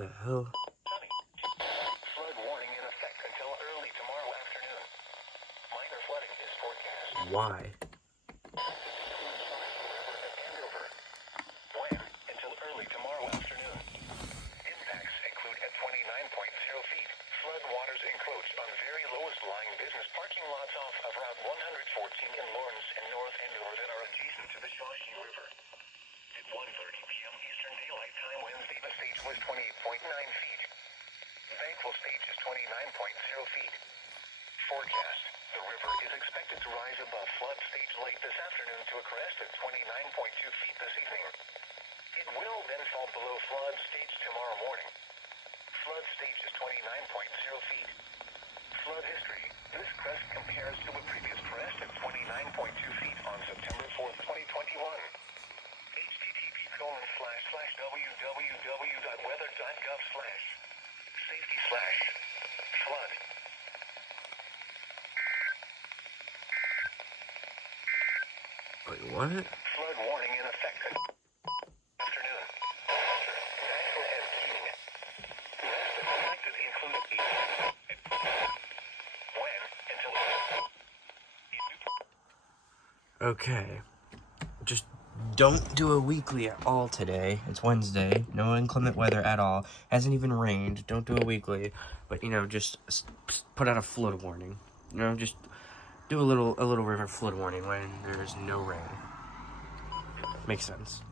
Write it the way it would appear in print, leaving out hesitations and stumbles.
the hell? Sunny. Flood warning in effect until early tomorrow afternoon. Minor flooding is forecast. Why? When? Until early tomorrow afternoon. Impacts include at 29.0 feet. Flood waters encroached on very lowest lying business parking lots off of Route 114 in Lawrence and North Andover that are adjacent to the Shawshene River. At 1:30 p.m. Eastern Daylight Time Wednesday, the stage was 28.9 feet. Bankwell stage is 29.0 feet. Forecast. The river is expected to rise above flood stage late this afternoon to a crest at 29.2 feet this evening. It will then fall below flood stage tomorrow morning. Flood stage is 29.0 feet. Flood history. This crest compares to a previous crest at 29.2 feet on September 4th, 2021. http://www.weather.gov/safety/flood. Wait, what? Flood warning in effect. Afternoon. Natural and heating. Rest expected include when until Okay. Just don't do a weekly at all today. It's Wednesday. No inclement weather at all. Hasn't even rained. Don't do a weekly. But, just put out a flood warning. Just do a little river flood warning when there's no rain. Makes sense.